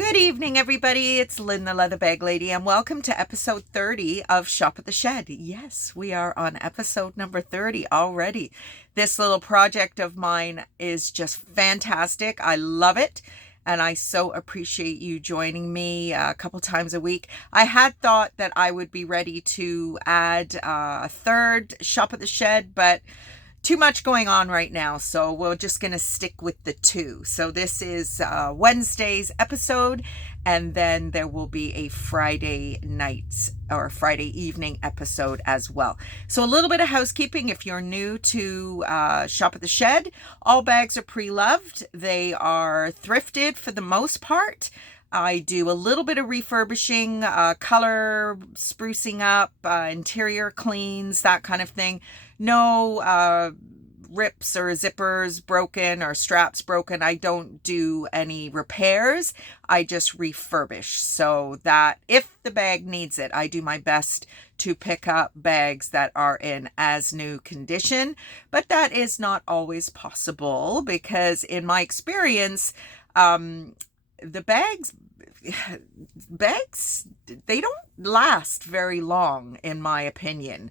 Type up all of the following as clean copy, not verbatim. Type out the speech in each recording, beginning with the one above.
Good evening, everybody. It's Lynn, the Leather Bag Lady, and welcome to episode 30 of Shop at the Shed. Yes, we are on episode number 30 already. This little project of mine is just fantastic. I love it, and I so appreciate you joining me a couple times a week. I had thought that I would be ready to add a third Shop at the Shed, but too much going on right now, so we're just going to stick with the two. So this is Wednesday's episode, and then there will be a Friday night or Friday evening episode as well. So a little bit of housekeeping. If you're new to Shop at the Shed, all bags are pre-loved. They are thrifted for the most part. I do a little bit of refurbishing, color sprucing up, interior cleans, that kind of thing. No rips or zippers broken or straps broken. I don't do any repairs. I just refurbish so that if the bag needs it, I do my best to pick up bags that are in as new condition. But that is not always possible because in my experience, the bags they don't last very long, in my opinion.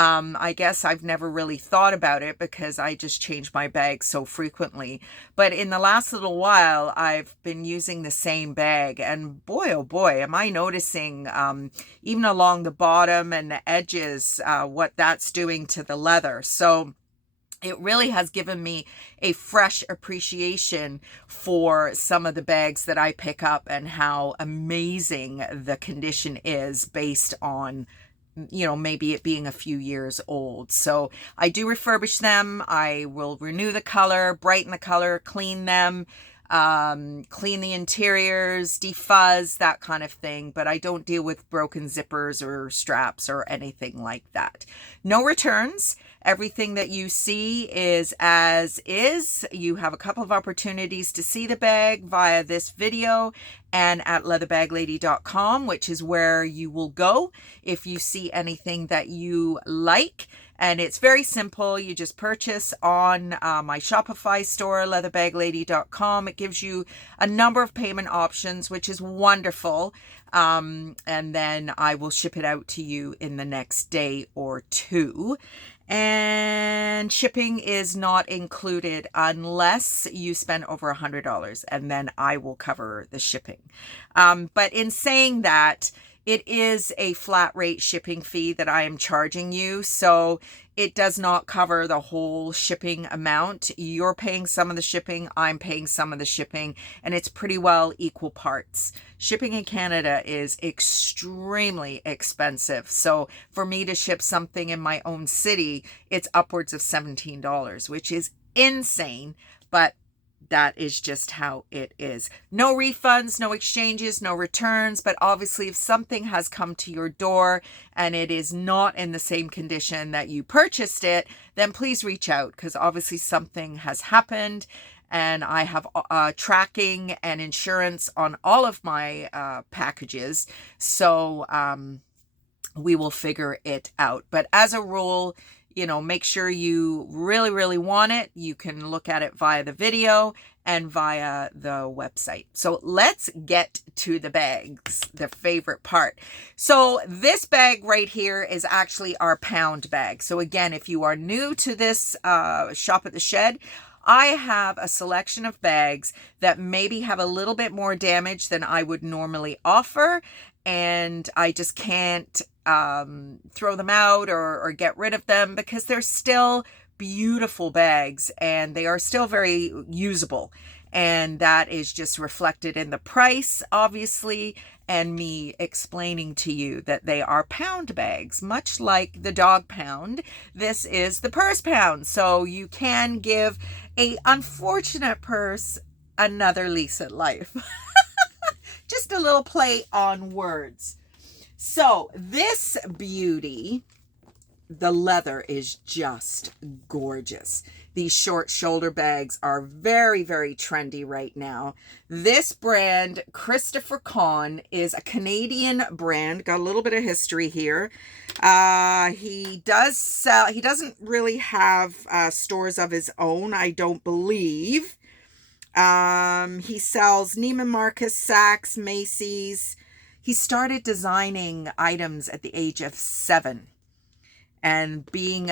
I guess I've never really thought about it because I just change my bags so frequently. But in the last little while, I've been using the same bag, and boy, oh boy, am I noticing even along the bottom and the edges what that's doing to the leather. So it really has given me a fresh appreciation for some of the bags that I pick up and how amazing the condition is based on, maybe it being a few years old. So I do refurbish them. I will renew the color, brighten the color, clean them, clean the interiors, defuzz, that kind of thing. But I don't deal with broken zippers or straps or anything like that. No returns. Everything that you see is as is. You have a couple of opportunities to see the bag via this video and at leatherbag-lady.com, which is where you will go if you see anything that you like. And it's very simple. You just purchase on my Shopify store, leatherbag-lady.com. It gives you a number of payment options, which is wonderful. And then I will ship it out to you in the next day or two. And shipping is not included unless you spend over $100, and then I will cover the shipping. But in saying that, it is a flat rate shipping fee that I am charging you. So it does not cover the whole shipping amount. You're paying some of the shipping, I'm paying some of the shipping, and it's pretty well equal parts. Shipping in Canada is extremely expensive. So for me to ship something in my own city, it's upwards of $17, which is insane, but that is just how it is. No refunds, no exchanges, no returns. But obviously, if something has come to your door and it is not in the same condition that you purchased it, then please reach out because obviously something has happened. And I have tracking and insurance on all of my packages. So we will figure it out. But as a rule, make sure you really, really want it. You can look at it via the video and via the website. So let's get to the bags, the favorite part. So this bag right here is actually our pound bag. So again, if you are new to this Shop at the Shed, I have a selection of bags that maybe have a little bit more damage than I would normally offer. And I just can't throw them out or get rid of them because they're still beautiful bags and they are still very usable. And that is just reflected in the price, obviously, and me explaining to you that they are pound bags, much like the dog pound. This is the purse pound. So you can give a unfortunate purse another lease at life. Just a little play on words. So this beauty, the leather is just gorgeous. These short shoulder bags are very, very trendy right now. This brand, Christopher Kahn, is a Canadian brand. Got a little bit of history here. He doesn't really have stores of his own, I don't believe. He sells Neiman Marcus, Saks, Macy's. He started designing items at the age of 7, and being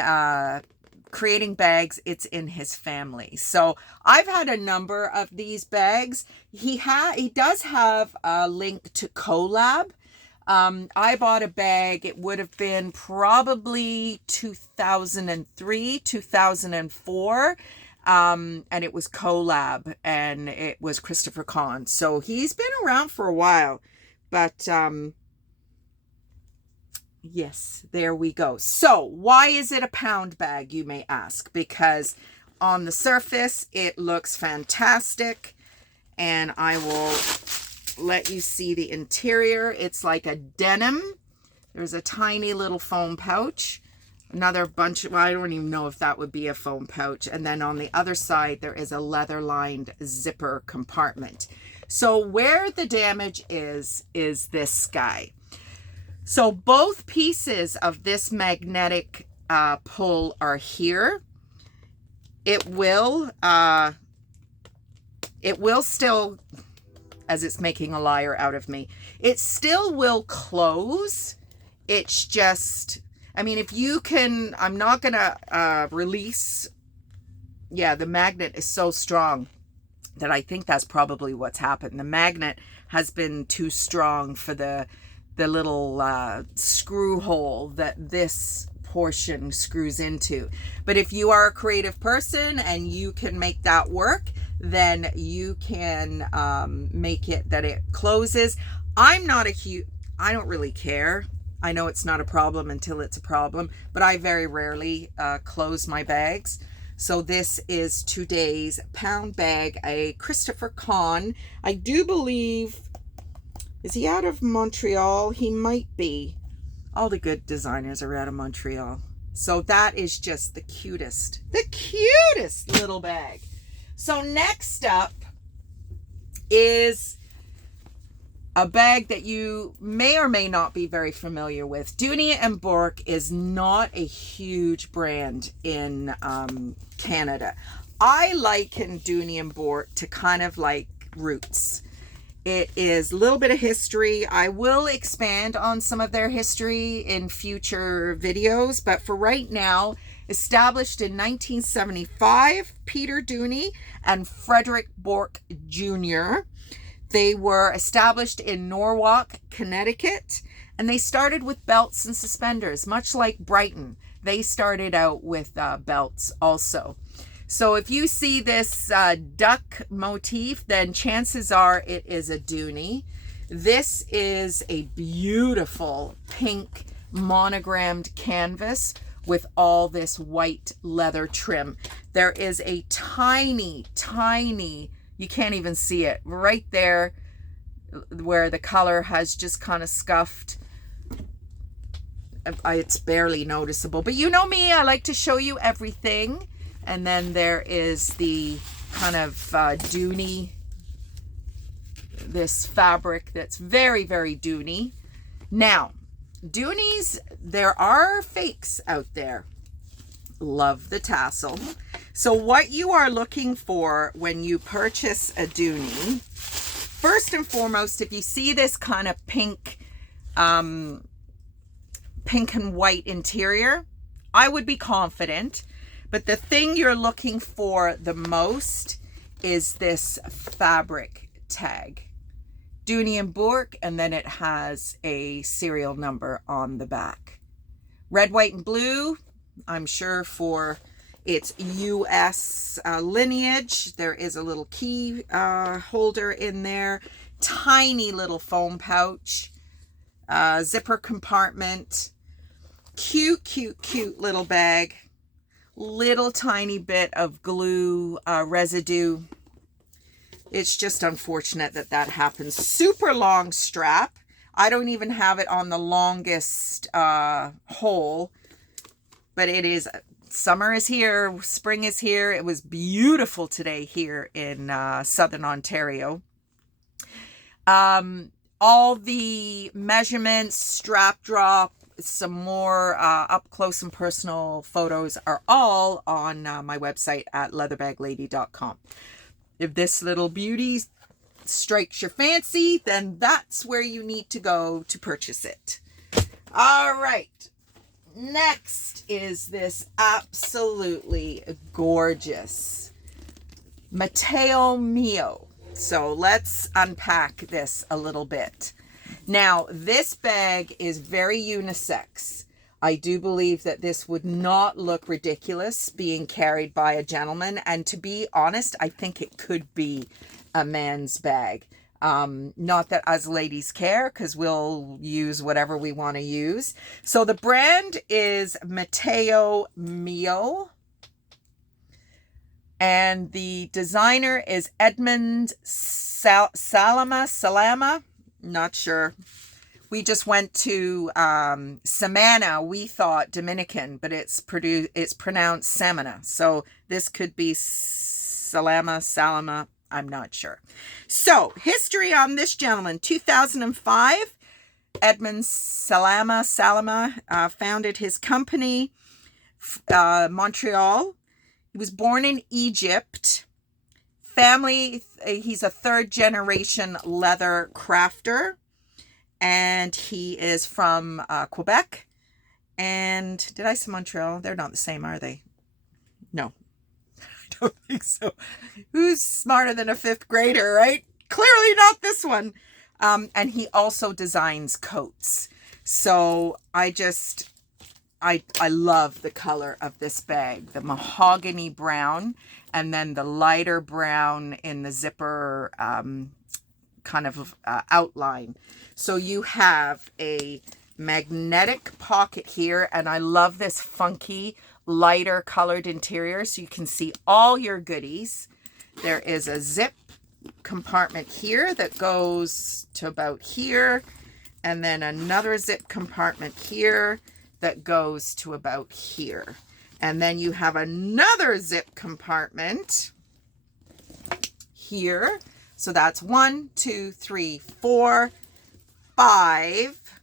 creating bags, it's in his family. So I've had a number of these bags. He does have a link to collab. I bought a bag, it would have been probably 2003, 2004. And it was collab, and it was Christopher Kahn. So he's been around for a while, but, yes, there we go. So why is it a pound bag, you may ask? Because on the surface, it looks fantastic, and I will let you see the interior. It's like a denim. There's a tiny little foam pouch. Another bunch of, well, I don't even know if that would be a foam pouch. And then on the other side, there is a leather-lined zipper compartment. So where the damage is this guy. So both pieces of this magnetic pull are here. It will still, as it's making a liar out of me, it still will close. It's just, I mean, if you can, I'm not going to release. Yeah, the magnet is so strong that I think that's probably what's happened. The magnet has been too strong for the little screw hole that this portion screws into. But if you are a creative person and you can make that work, then you can make it that it closes. I don't really care. I know it's not a problem until it's a problem, but I very rarely close my bags. So this is today's pound bag, a Christopher Kahn. I do believe, is he out of Montreal? He might be. All the good designers are out of Montreal. So that is just the cutest little bag. So next up is a bag that you may or may not be very familiar with. Dooney Bourke is not a huge brand in Canada. I liken Dooney Bourke to kind of like Roots. It is a little bit of history. I will expand on some of their history in future videos, but for right now, established in 1975, Peter Dooney and Frederick Bourke Jr. They were established in Norwalk, Connecticut, and they started with belts and suspenders, much like Brighton. They started out with belts also. So if you see this duck motif, then chances are it is a Dooney. This is a beautiful pink monogrammed canvas with all this white leather trim. There is a tiny, you can't even see it, right there where the color has just kind of scuffed. It's barely noticeable, but you know me, I like to show you everything. And then there is the kind of Dooney, this fabric that's very, very Dooney. Now, Dooneys, there are fakes out there. Love the tassel. So what you are looking for when you purchase a Dooney, first and foremost, if you see this kind of pink and white interior, I would be confident. But the thing you're looking for the most is this fabric tag. Dooney & Bourke, and then it has a serial number on the back. Red, white, and blue, I'm sure for its US lineage. There is a little key holder in there. Tiny little foam pouch. Zipper compartment. Cute little bag. Little tiny bit of glue residue. It's just unfortunate that that happens. Super long strap. I don't even have it on the longest hole, but it is, summer is here, spring is here. It was beautiful today here in Southern Ontario. All the measurements, strap drop, some more up close and personal photos are all on my website at leatherbag lady.com. If this little beauty strikes your fancy, then that's where you need to go to purchase it. All right. Next is this absolutely gorgeous Mateo Mio. So let's unpack this a little bit. Now, this bag is very unisex. I do believe that this would not look ridiculous being carried by a gentleman. And to be honest, I think it could be a man's bag. Not that us ladies care, because we'll use whatever we want to use. So the brand is Mateo Mio. And the designer is Edmund Salama. Not sure. We just went to Samana. We thought Dominican, but it's pronounced Samana. So this could be Salama. I'm not sure. So history on this gentleman. 2005, Edmund Salama founded his company, Montreal. He was born in Egypt. Family, he's a third generation leather crafter. And he is from Quebec. And did I say Montreal? They're not the same, are they? No, I don't think so. Who's smarter than a fifth grader, right? Clearly not this one. And he also designs coats. So I love the color of this bag. The mahogany brown and then the lighter brown in the zipper kind of outline. So you have a magnetic pocket here, and I love this funky lighter colored interior so you can see all your goodies. There is a zip compartment here that goes to about here, and then another zip compartment here that goes to about here. And then you have another zip compartment here. So that's 1, 2, 3, 4, 5.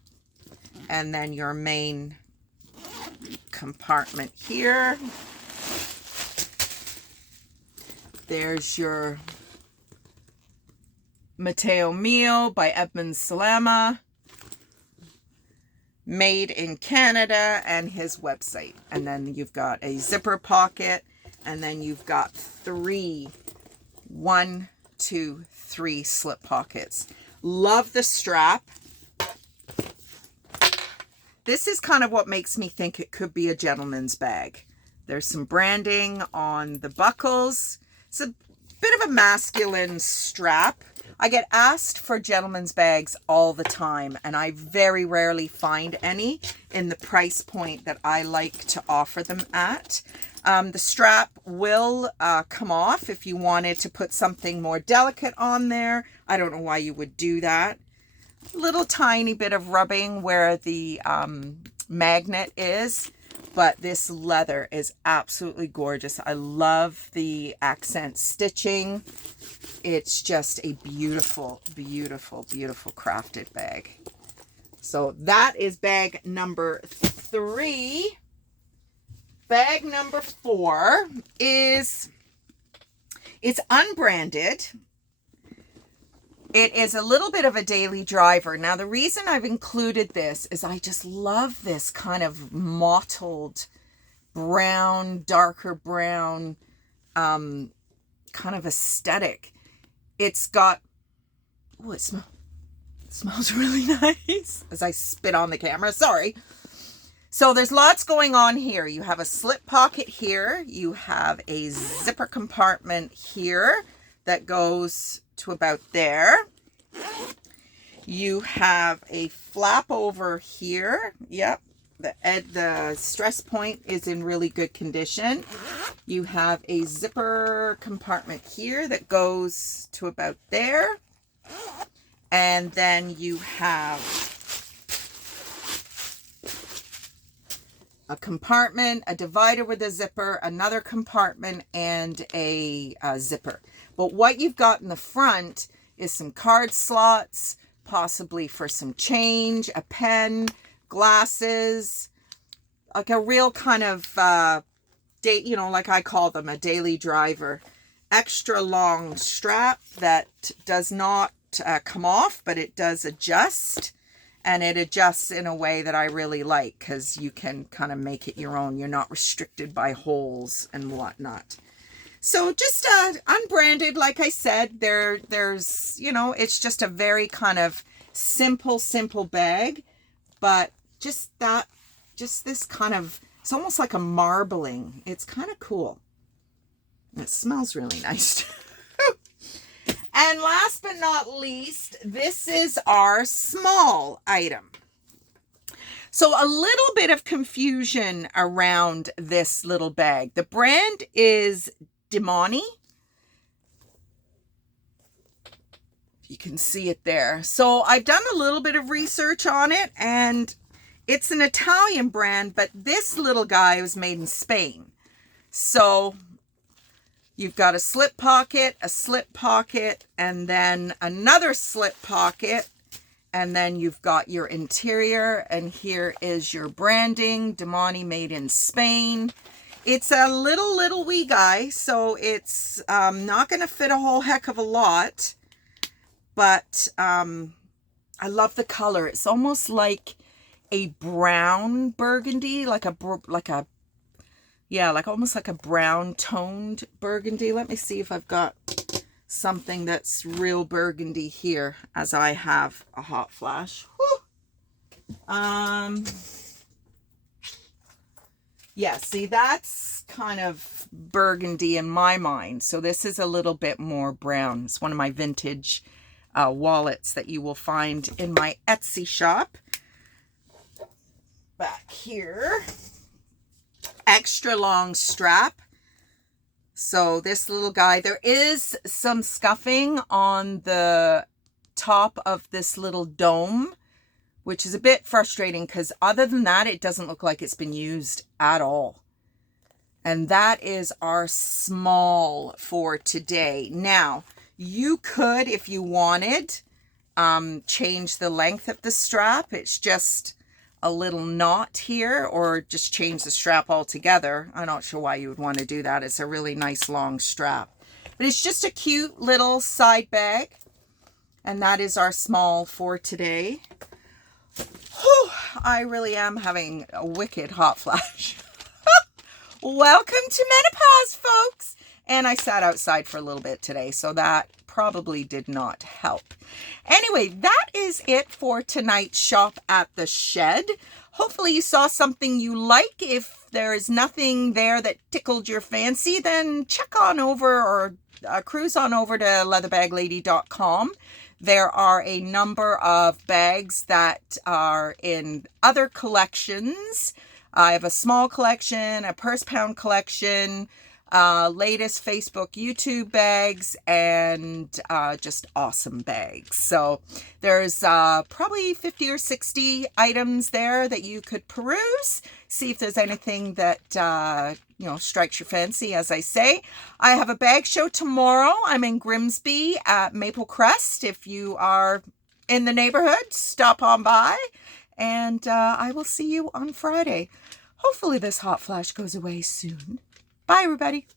And then your main compartment here. There's your Mateo Mio by Edmund Salama. Made in Canada, and his website. And then you've got a zipper pocket, and then you've got 3, 1, 2, 3 slip pockets. Love the strap. This is kind of what makes me think it could be a gentleman's bag. There's some branding on the buckles. It's a bit of a masculine strap. I get asked for gentlemen's bags all the time, and I very rarely find any in the price point that I like to offer them at. The strap will come off if you wanted to put something more delicate on there. I don't know why you would do that. Little tiny bit of rubbing where the magnet is, but this leather is absolutely gorgeous. I love the accent stitching. It's just a beautiful, beautiful, beautiful crafted bag. So that is bag number 3. Bag number 4 is, it's unbranded. It is a little bit of a daily driver. Now, the reason I've included this is I just love this kind of mottled brown, darker brown kind of aesthetic. It's got, oh, it smells really nice as I spit on the camera. Sorry. So there's lots going on here. You have a slip pocket here. You have a zipper compartment here that goes to about there. You have a flap over here. Yep. The stress point is in really good condition. You have a zipper compartment here that goes to about there. And then you have a compartment, a divider with a zipper, another compartment, and a zipper. But what you've got in the front is some card slots, possibly for some change, a pen, glasses, like a real kind of, like I call them, a daily driver. extra long strap that does not come off, but it does adjust. And it adjusts in a way that I really like, because you can kind of make it your own. You're not restricted by holes and whatnot. So just unbranded, like I said, there's, you know, it's just a very kind of simple bag. But just this kind of, it's almost like a marbling. It's kind of cool. It smells really nice. And last but not least, this is our small item. So a little bit of confusion around this little bag. The brand is Dooney. You can see it there. So I've done a little bit of research on it, and it's an Italian brand, but this little guy was made in Spain. So you've got a slip pocket, and then another slip pocket, and then you've got your interior, and here is your branding, Dooney, made in Spain. It's a little wee guy, so it's not going to fit a whole heck of a lot, but I love the color. It's almost like a brown burgundy, like almost like a brown toned burgundy. Let me see if I've got something that's real burgundy here, as I have a hot flash. Yeah, see, that's kind of burgundy in my mind. So this is a little bit more brown. It's one of my vintage wallets that you will find in my Etsy shop. Back here, extra long strap. So this little guy, there is some scuffing on the top of this little dome, which is a bit frustrating, because other than that, it doesn't look like it's been used at all. And that is our small for today. Now, you could, if you wanted, change the length of the strap. It's just a little knot here, or just change the strap altogether. I'm not sure why you would want to do that. It's a really nice long strap. But it's just a cute little side bag. And that is our small for today. Whew, I really am having a wicked hot flash. Welcome to menopause, folks. And I sat outside for a little bit today, so that probably did not help. Anyway, that is it for tonight's shop at the shed. Hopefully you saw something you like. If there is nothing there that tickled your fancy, then check on over, or cruise on over to leatherbag-lady.com. There are a number of bags that are in other collections. I have a small collection, a purse pound collection, latest Facebook, YouTube bags, and just awesome bags. So there's probably 50 or 60 items there that you could peruse. See if there's anything that, strikes your fancy, as I say. I have a bag show tomorrow. I'm in Grimsby at Maple Crest. If you are in the neighborhood, stop on by. And I will see you on Friday. Hopefully this hot flash goes away soon. Bye, everybody.